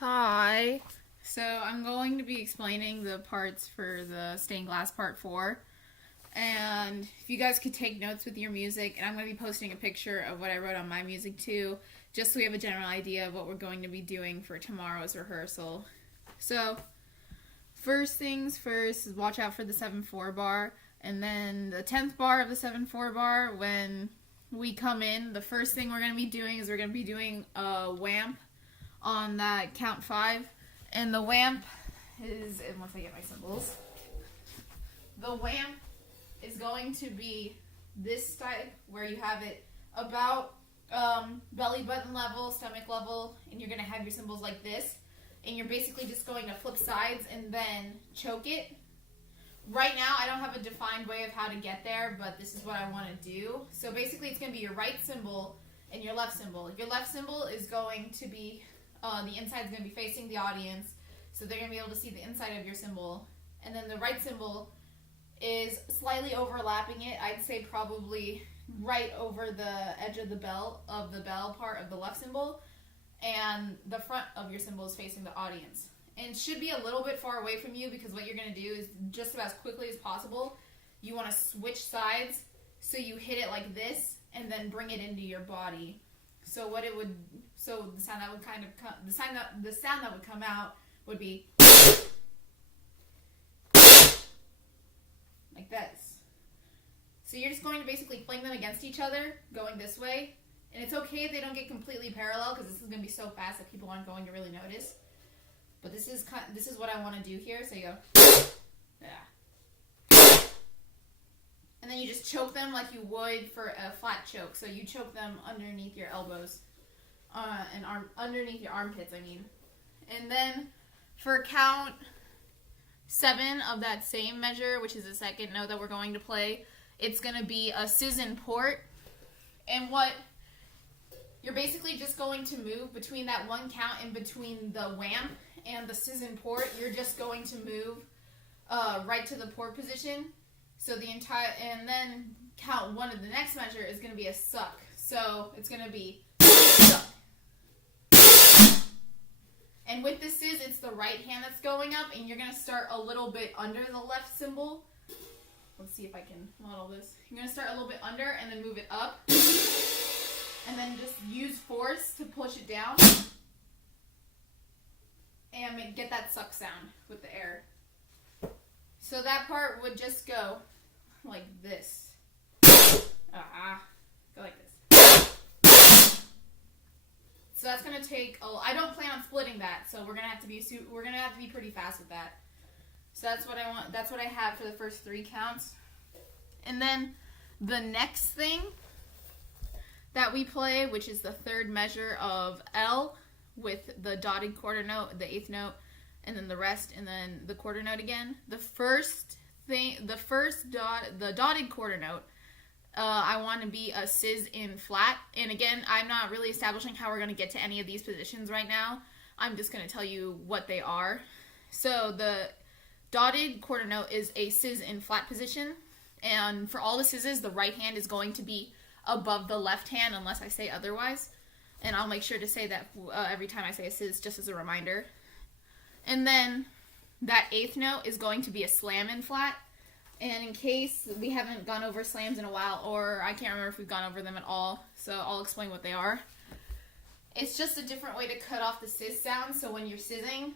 Hi. So I'm going to be explaining the parts for the stained glass part 4. And if you guys could take notes with your music, and I'm going to be posting a picture of what I wrote on my music too, just so we have a general idea of what we're going to be doing for tomorrow's rehearsal. So, first things first is watch out for the 7/4 bar, and then the 10th bar of the 7/4 bar, when we come in, the first thing we're going to be doing is we're going to be doing a whamp on that count 5. And the whamp is, and once I get my cymbals, the whamp is going to be this type where you have it about belly button level, stomach level, and you're going to have your cymbals like this. And you're basically just going to flip sides and then choke it. Right now, I don't have a defined way of how to get there, but this is what I want to do. So basically, it's going to be your right cymbal and your left cymbal. Your left cymbal is going to be, the inside is going to be facing the audience, so they're going to be able to see the inside of your cymbal. And then the right cymbal is slightly overlapping it. I'd say probably right over the edge of the bell part of the left cymbal, and the front of your cymbal is facing the audience. And should be a little bit far away from you, because what you're going to do is just about as quickly as possible, you want to switch sides, so you hit it like this and then bring it into your body. So the sound that would the sound that would come out would be like this. So you're just going to basically fling them against each other, going this way. And it's okay if they don't get completely parallel, because this is going to be so fast that people aren't going to really notice. But this is what I want to do here. So you go, yeah. And then you just choke them like you would for a flat choke. So you choke them underneath your elbows, and underneath your armpits, I mean. And then for count 7 of that same measure, which is the second note that we're going to play, it's going to be a sizz and port. And what you're basically just going to move between that one count in between the whamp and the sizz and port. You're just going to move right to the port position. So and then count 1 of the next measure is going to be a suck. So it's going to be suck. And with the sizz, it's the right hand that's going up, and you're going to start a little bit under the left cymbal. Let's see if I can model this. You're going to start a little bit under and then move it up. And then just use force to push it down. And get that suck sound with the air. So that part would just go like this. Go like this. So that's gonna take. I don't plan on splitting that, so we're gonna have to be pretty fast with that. So that's what I want. That's what I have for the first 3 counts. And then the next thing that we play, which is the 3rd measure of L, with the dotted quarter note, the 8th note, and then the rest, and then the quarter note again. The dotted quarter note, I want to be a sizz in flat. And again, I'm not really establishing how we're going to get to any of these positions right now. I'm just going to tell you what they are. So the dotted quarter note is a sizz in flat position. And for all the sizzes, the right hand is going to be above the left hand unless I say otherwise. And I'll make sure to say that every time I say a sizz, just as a reminder. And then that 8th note is going to be a slam in flat. And in case we haven't gone over slams in a while, or I can't remember if we've gone over them at all, so I'll explain what they are. It's just a different way to cut off the sizz sound. So when you're sizzing,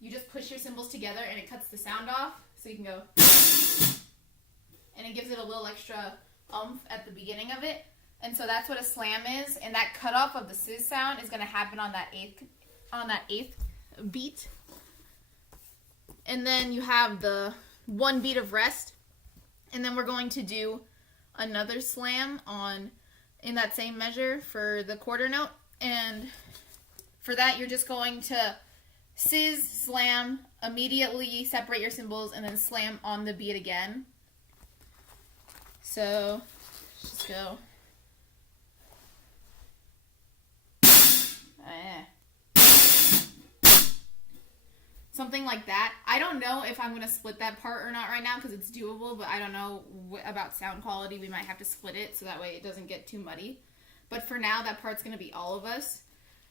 you just push your cymbals together and it cuts the sound off. So you can go, and it gives it a little extra oomph at the beginning of it. And so that's what a slam is, and that cutoff of the sizz sound is going to happen on that eighth beat. And then you have the 1 beat of rest, and then we're going to do another slam in that same measure for the quarter note. And for that, you're just going to sizz, slam, immediately separate your cymbals, and then slam on the beat again. So let's just go. Something like that. I don't know if I'm going to split that part or not right now, because it's doable, but I don't know about sound quality. We might have to split it so that way it doesn't get too muddy. But for now, that part's going to be all of us.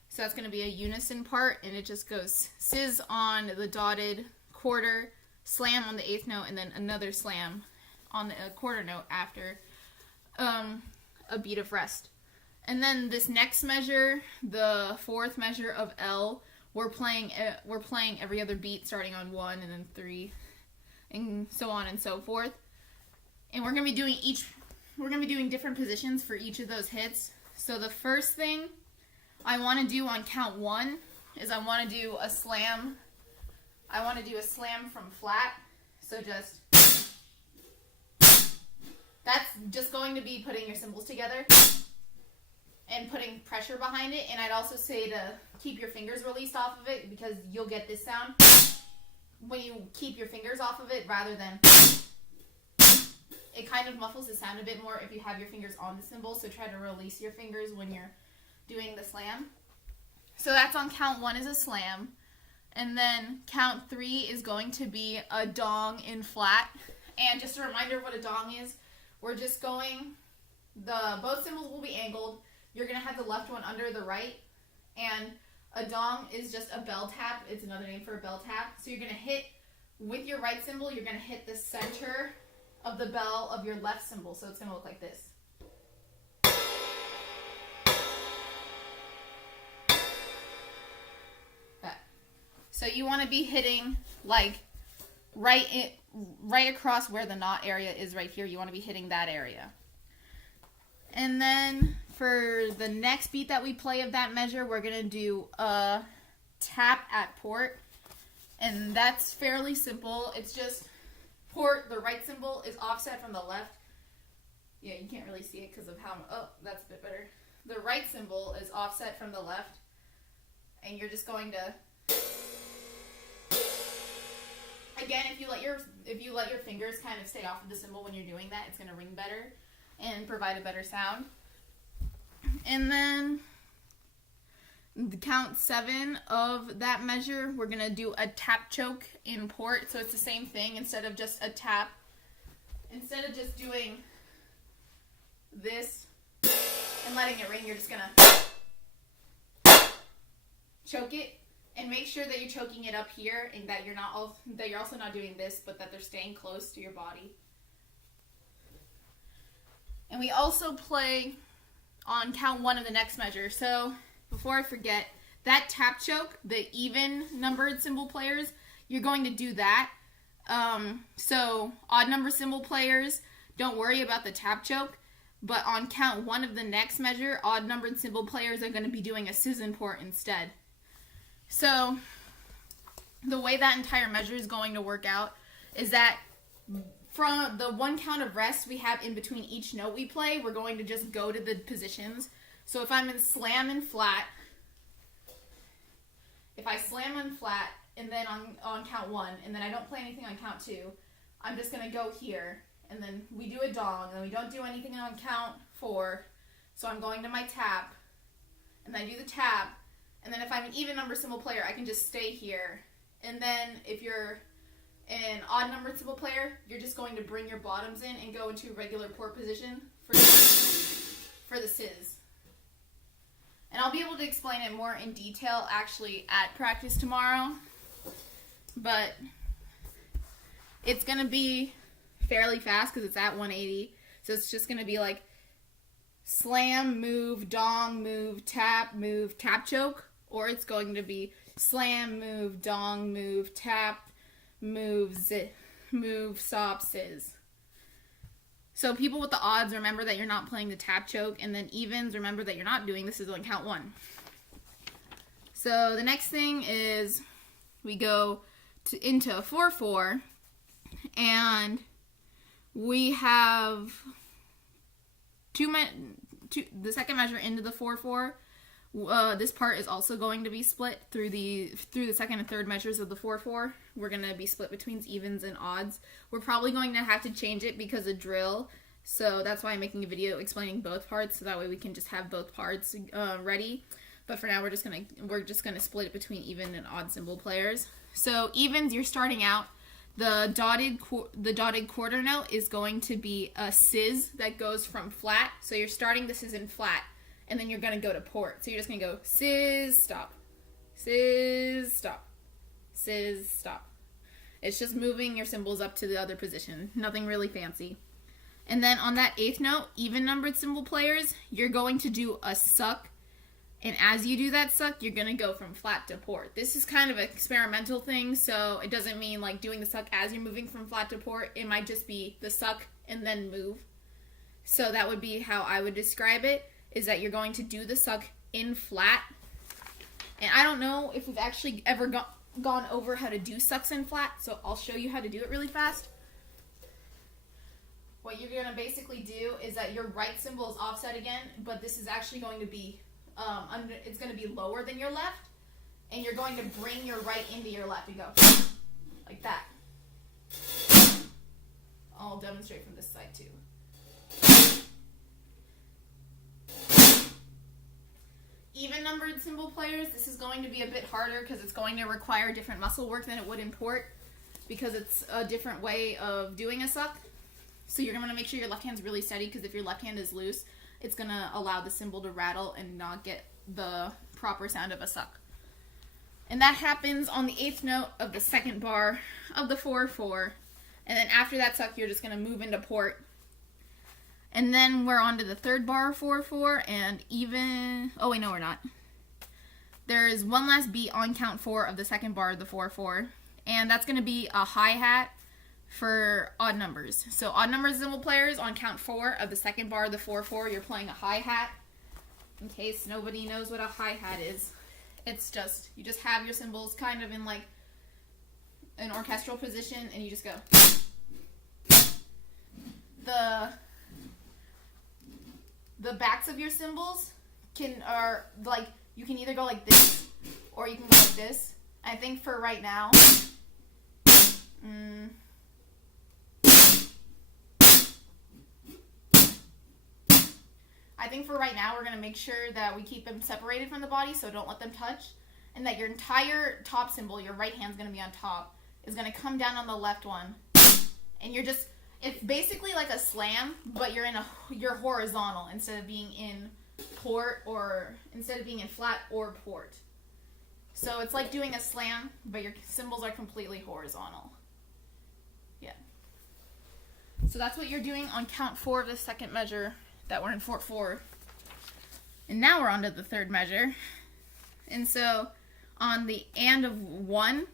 So that's going to be a unison part, and it just goes sizz on the dotted quarter, slam on the eighth note, and then another slam on the quarter note after a beat of rest. And then this next measure, the fourth measure of L, we're playing every other beat starting on 1 and then 3 and so on and so forth. And we're going to be doing different positions for each of those hits. So the first thing I want to do on count 1 is I want to do a slam. I want to do a slam from flat. So that's just going to be putting your cymbals together and putting pressure behind it. And I'd also say to keep your fingers released off of it, because you'll get this sound when you keep your fingers off of it rather than... It kind of muffles the sound a bit more if you have your fingers on the cymbal, so try to release your fingers when you're doing the slam. So that's on count 1 is a slam. And then count 3 is going to be a dong in flat. And just a reminder of what a dong is, we're just going, both cymbals will be angled. You're going to have the left one under the right. And a dong is just a bell tap. It's another name for a bell tap. So you're going to hit, with your right cymbal, you're going to hit the center of the bell of your left cymbal. So it's going to look like this. That. So you want to be hitting like right across where the knot area is right here. You want to be hitting that area. And then for the next beat that we play of that measure, we're going to do a tap at port. And that's fairly simple. It's just port, the right cymbal is offset from the left. Yeah, you can't really see it because of how... Oh, that's a bit better. The right cymbal is offset from the left. And you're just going to... Again, if you let your fingers kind of stay off of the cymbal when you're doing that, it's going to ring better and provide a better sound. And then the count 7 of that measure, we're going to do a tap choke in port. So it's the same thing. Instead of just a tap, instead of just doing this and letting it ring, you're just going to choke it. And make sure that you're choking it up here, and that you're also not doing this, but that they're staying close to your body. And we also play on count 1 of the next measure. So before I forget, that tap choke, the even numbered cymbal players, you're going to do that. So odd number cymbal players, don't worry about the tap choke. But on count 1 of the next measure, odd numbered cymbal players are going to be doing a sizz port instead. So the way that entire measure is going to work out is that from the 1 count of rest we have in between each note we play, we're going to just go to the positions. So if I'm in slam and flat, if I slam and flat and then on count 1, and then I don't play anything on count 2, I'm just going to go here, and then we do a dong, and then we don't do anything on count 4. So I'm going to my tap, and then I do the tap. And then if I'm an even number cymbal player, I can just stay here. And then if you're an odd number cymbal player, you're just going to bring your bottoms in and go into regular port position for the sizz. And I'll be able to explain it more in detail actually at practice tomorrow. But it's going to be fairly fast because it's at 180. So it's just going to be like slam, move, dong, move, tap, choke. Or it's going to be slam, move, dong, move, tap, move, stop, sizz. So people with the odds, remember that you're not playing the tap choke. And then evens, remember that you're not doing this is on count 1. So the next thing is we go into a 4/4. And we have the second measure into the 4/4. This part is also going to be split through the second and third measures of the 4/4. We're going to be split between evens and odds. We're probably going to have to change it because of drill. So that's why I'm making a video explaining both parts, so that way we can just have both parts ready. But for now, we're just gonna split it between even and odd cymbal players. So evens, you're starting out. The dotted quarter note is going to be a sizz that goes from flat. So you're starting this is in flat. and then you're going to go to port. So you're just going to go sizz, stop, sizz, stop, sizz, stop. It's just moving your cymbals up to the other position. Nothing really fancy. And then on that 8th note, even numbered cymbal players, you're going to do a suck. And as you do that suck, you're going to go from flat to port. This is kind of an experimental thing, so it doesn't mean like doing the suck as you're moving from flat to port. It might just be the suck and then move. So that would be how I would describe it, is that you're going to do the suck in flat. And I don't know if we've actually ever gone over how to do sucks in flat, so I'll show you how to do it really fast. What you're going to basically do is that your right cymbal is offset again, but this is actually going to be, it's going to be lower than your left, and you're going to bring your right into your left and go like that. I'll demonstrate from this side too. Even numbered cymbal players, this is going to be a bit harder because it's going to require different muscle work than it would in port, because it's a different way of doing a suck. So you're going to make sure your left hand's really steady, because if your left hand is loose, it's going to allow the cymbal to rattle and not get the proper sound of a suck. And that happens on the 8th note of the 2nd bar of the 4/4. And then after that suck, you're just going to move into port. And then we're on to the 3rd bar 4/4, and even, oh wait, no we're not. There's one last beat on count 4 of the 2nd bar of the 4/4, and that's going to be a hi-hat for odd numbers. So odd numbers cymbal players, on count 4 of the 2nd bar of the 4/4, you're playing a hi-hat. In case nobody knows what a hi-hat is, it's just, you just have your cymbals kind of in like an orchestral position, and you just go. The backs of your cymbals are like, you can either go like this or you can go like this. I think for right now, we're going to make sure that we keep them separated from the body, so don't let them touch, and that your entire top cymbal, your right hand's going to be on top, is going to come down on the left one, and you're just, it's basically like a slam, but you're horizontal instead of being in port, or instead of being in flat or port. So it's like doing a slam, but your cymbals are completely horizontal. Yeah. So that's what you're doing on count 4 of the 2nd measure that we're in 4/4. And now we're on to the 3rd measure. And so on the and of 1,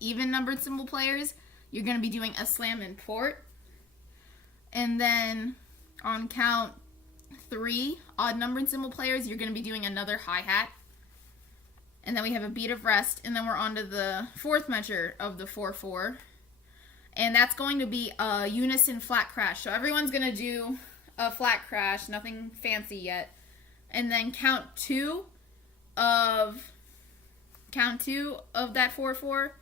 even numbered cymbal players, you're going to be doing a slam in port. And then on count 3, odd numbered cymbal players, you're going to be doing another hi-hat. And then we have a beat of rest, and then we're on to the 4th measure of the 4/4. And that's going to be a unison flat crash. So everyone's going to do a flat crash, nothing fancy yet. And then count 2 of that 4/4,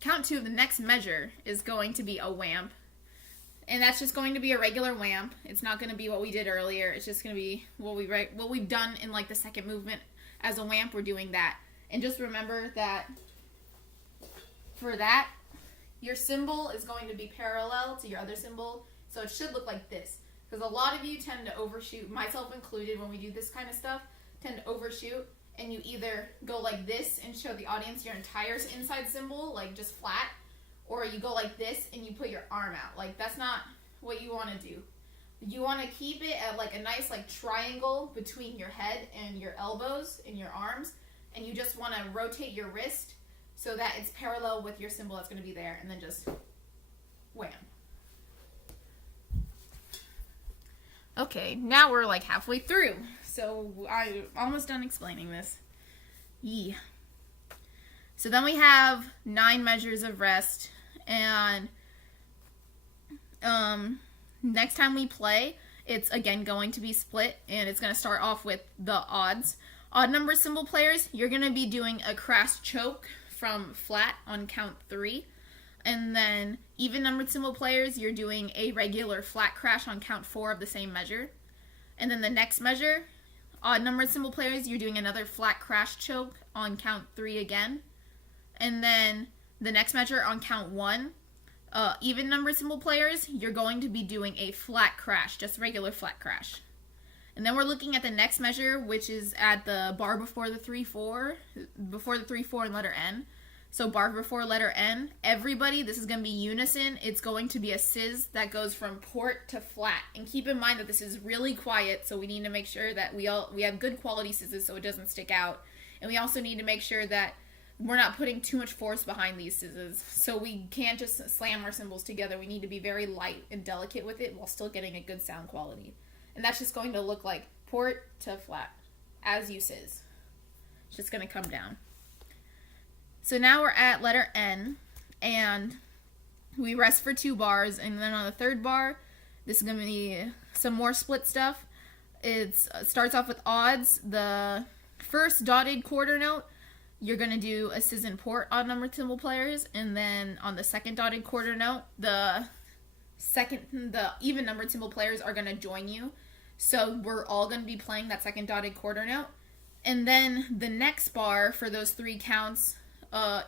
count 2 of the next measure is going to be a whamp. And that's just going to be a regular whamp. It's not going to be what we did earlier. It's just going to be what we've done in like the 2nd movement as a whamp. We're doing that. And just remember that for that, your cymbal is going to be parallel to your other cymbal. So it should look like this. Because a lot of you tend to overshoot, myself included, when we do this kind of stuff, tend to overshoot. And you either go like this and show the audience your entire inside cymbal, like just flat, or you go like this and you put your arm out. Like, that's not what you want to do. You want to keep it at like a nice like triangle between your head and your elbows and your arms, and you just want to rotate your wrist so that it's parallel with your cymbal that's going to be there, and then just wham. Okay, now we're like halfway through, so I'm almost done explaining this. Yeah. So then we have 9 measures of rest, and next time we play, it's again going to be split, and it's going to start off with the odds. Odd number cymbal players, you're going to be doing a crash choke from flat on count 3. And then even numbered cymbal players, you're doing a regular flat crash on count 4 of the same measure. And then the next measure, odd numbered cymbal players, you're doing another flat crash choke on count 3 again. And then the next measure on count 1, even numbered cymbal players, you're going to be doing a flat crash, just regular flat crash. And then we're looking at the next measure, which is at the bar before the 3-4, and letter N. So bar before letter N, everybody, this is going to be unison. It's going to be a sizz that goes from port to flat. And keep in mind that this is really quiet, so we need to make sure that we have good quality sizzes so it doesn't stick out. And we also need to make sure that we're not putting too much force behind these sizzes. So we can't just slam our cymbals together. We need to be very light and delicate with it while still getting a good sound quality. And that's just going to look like port to flat as you sizz. It's just going to come down. So now we're at letter N, and we rest for 2 bars, and then on the 3rd bar, this is going to be some more split stuff. It starts off with odds. The first dotted quarter note, you're going to do a sizz and port odd numbered cymbal players, and then on the second dotted quarter note, the even numbered cymbal players are going to join you. So we're all going to be playing that second dotted quarter note. And then the next bar for those 3 counts,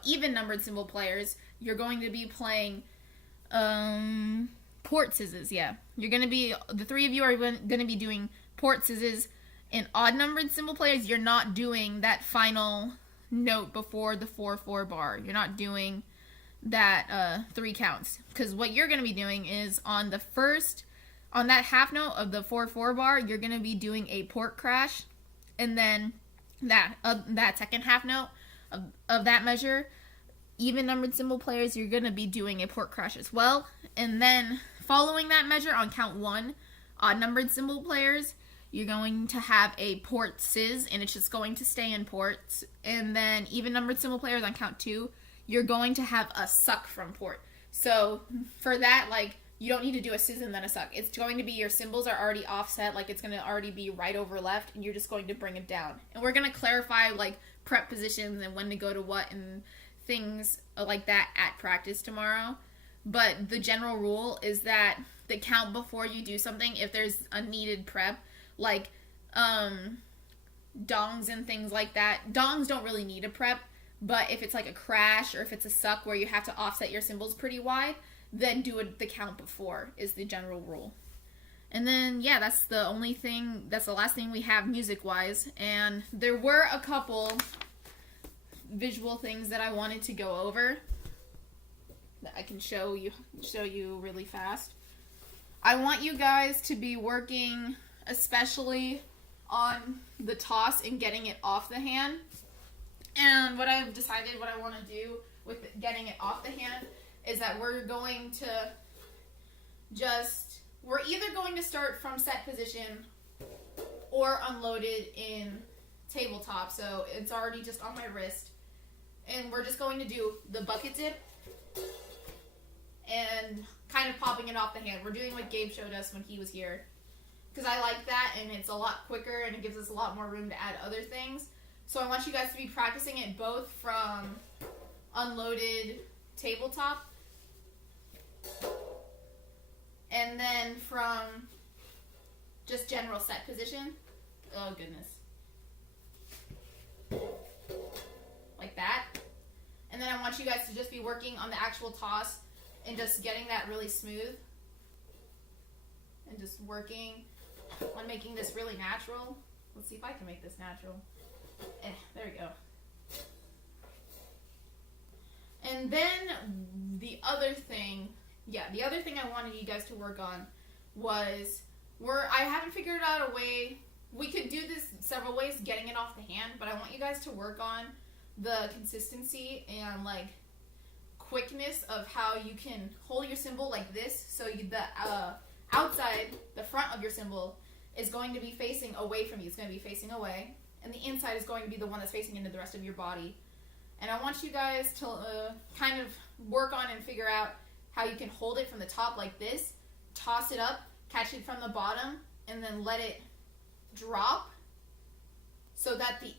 even numbered cymbal players, you're going to be playing port sizzes. Yeah, you're going to be, the 3 of you are going to be doing port sizzes. In odd numbered cymbal players, you're not doing that final note before the 4-4 bar. You're not doing that 3 counts, because what you're going to be doing is on that half note of the 4-4 bar, you're going to be doing a port crash, and then that second half note of that measure, even numbered cymbal players, you're going to be doing a port crash as well. And then following that measure on count 1, odd numbered cymbal players, you're going to have a port sizz, and it's just going to stay in ports. And then even numbered cymbal players on count 2, you're going to have a suck from port. So for that, like, you don't need to do a sizz and then a suck. It's going to be, your cymbals are already offset, like it's going to already be right over left, and you're just going to bring it down. And we're going to clarify, like, prep positions and when to go to what and things like that at practice tomorrow. But the general rule is that the count before you do something, if there's a needed prep, like dongs and things like that, dongs don't really need a prep, but if it's like a crash or if it's a suck where you have to offset your cymbals pretty wide, then do it the count before is the general rule. And then, yeah, that's the last thing we have music-wise. And there were a couple visual things that I wanted to go over that I can show you really fast. I want you guys to be working especially on the toss and getting it off the hand. And what I've decided what I want to do with getting it off the hand is that we're either going to start from set position or unloaded in tabletop. So it's already just on my wrist. And we're just going to do the bucket dip and kind of popping it off the hand. We're doing what Gabe showed us when he was here, because I like that, and it's a lot quicker and it gives us a lot more room to add other things. So I want you guys to be practicing it both from unloaded tabletop and then from just general set position. Oh goodness. Like that. And then I want you guys to just be working on the actual toss and just getting that really smooth. And just working on making this really natural. Let's see if I can make this natural. There we go. And then the other thing I wanted you guys to work on was, I haven't figured out a way, we could do this several ways, getting it off the hand, but I want you guys to work on the consistency and like quickness of how you can hold your cymbal like this, so the outside, the front of your cymbal is going to be facing away from you. It's going to be facing away, and the inside is going to be the one that's facing into the rest of your body. And I want you guys to kind of work on and figure out how you can hold it from the top like this, toss it up, catch it from the bottom, and then let it drop so that the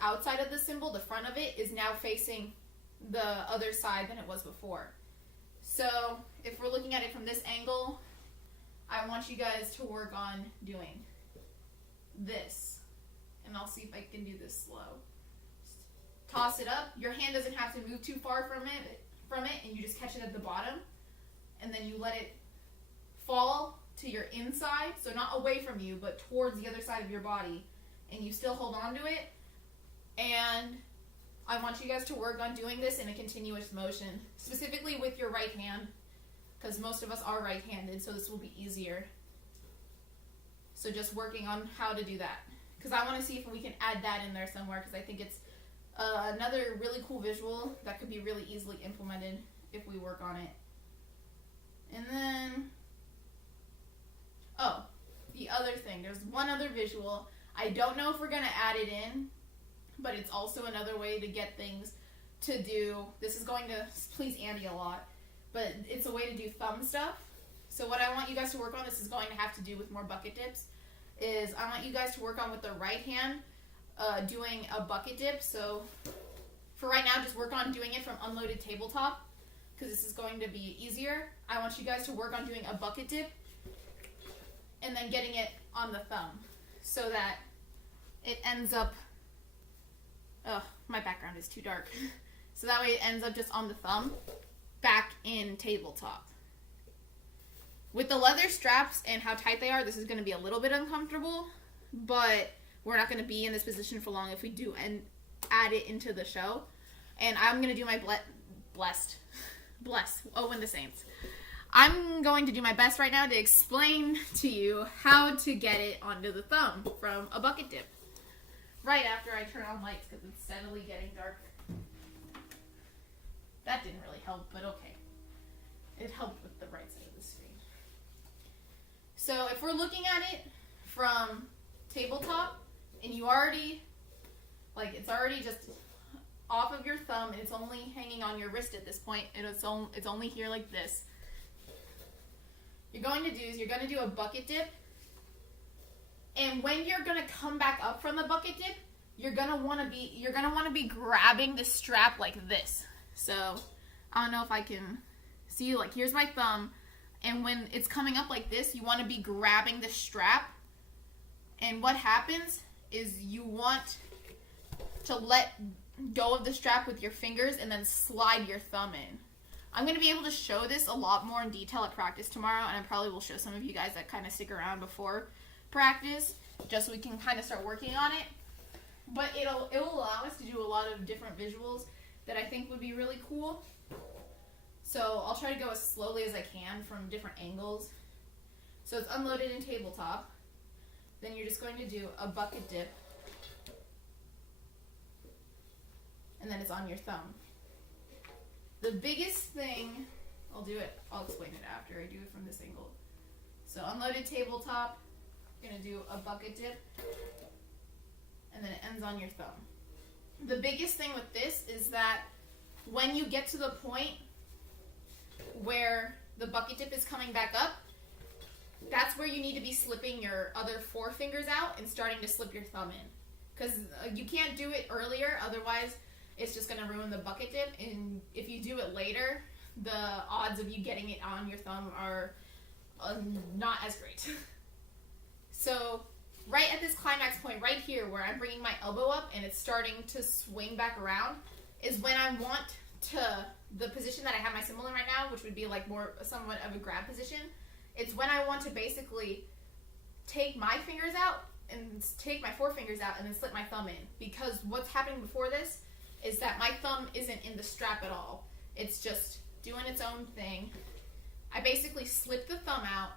outside of the cymbal, the front of it, is now facing the other side than it was before. So if we're looking at it from this angle, I want you guys to work on doing this. And I'll see if I can do this slow. Toss it up. Your hand doesn't have to move too far from it, and you just catch it at the bottom, and then you let it fall to your inside, so not away from you, but towards the other side of your body, and you still hold on to it. And I want you guys to work on doing this in a continuous motion, specifically with your right hand, because most of us are right-handed, so this will be easier. So just working on how to do that, because I want to see if we can add that in there somewhere, because I think it's another really cool visual that could be really easily implemented if we work on it. And then, oh, the other thing, there's one other visual. I don't know if we're going to add it in, but it's also another way to get things to do. This is going to please Andy a lot, but it's a way to do thumb stuff. So what I want you guys to work on, this is going to have to do with more bucket dips, is I want you guys to work on with the right hand doing a bucket dip. So for right now, just work on doing it from unloaded tabletop, because this is going to be easier. I want you guys to work on doing a bucket dip and then getting it on the thumb so that it ends up, oh, my background is too dark. So that way it ends up just on the thumb, back in tabletop. With the leather straps and how tight they are, this is going to be a little bit uncomfortable, but we're not going to be in this position for long if we do and add it into the show. And I'm going to do my bless Owen the Saints. I'm going to do my best right now to explain to you how to get it onto the thumb from a bucket dip. Right after I turn on lights, because it's steadily getting darker. That didn't really help, but okay. It helped with the right side of the screen. So if we're looking at it from tabletop, and you already, like, it's already just off of your thumb, and it's only hanging on your wrist at this point, and it's only here like this. You're going to do is you're going to do a bucket dip, and when you're going to come back up from the bucket dip, you're going to want to be grabbing the strap like this. So I don't know if I can see, like, here's my thumb, and when it's coming up like this, you want to be grabbing the strap, and what happens is you want to let go of the strap with your fingers and then slide your thumb in. I'm going to be able to show this a lot more in detail at practice tomorrow, and I probably will show some of you guys that kind of stick around before practice, just so we can kind of start working on it. But it will allow us to do a lot of different visuals that I think would be really cool. So I'll try to go as slowly as I can from different angles. So it's unloaded in tabletop. Then you're just going to do a bucket dip, and then it's on your thumb. The biggest thing, I'll explain it after I do it from this angle. So unloaded tabletop, you're going to do a bucket dip, and then it ends on your thumb. The biggest thing with this is that when you get to the point where the bucket dip is coming back up, that's where you need to be slipping your other four fingers out and starting to slip your thumb in. Because you can't do it earlier, otherwise it's just going to ruin the bucket dip. And if you do it later, the odds of you getting it on your thumb are not as great. So right at this climax point right here where I'm bringing my elbow up and it's starting to swing back around is when I want to, the position that I have my cymbal in right now, which would be like more somewhat of a grab position, it's when I want to basically take my fingers out and take my four fingers out and then slip my thumb in. Because what's happening before this is that my thumb isn't in the strap at all. It's just doing its own thing. I basically slip the thumb out,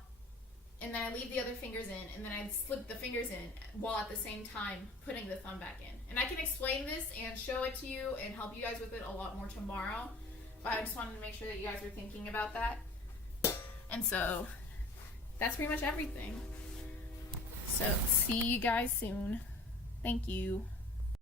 and then I leave the other fingers in, and then I slip the fingers in while at the same time putting the thumb back in. And I can explain this and show it to you and help you guys with it a lot more tomorrow, but I just wanted to make sure that you guys were thinking about that. And so that's pretty much everything. So see you guys soon. Thank you.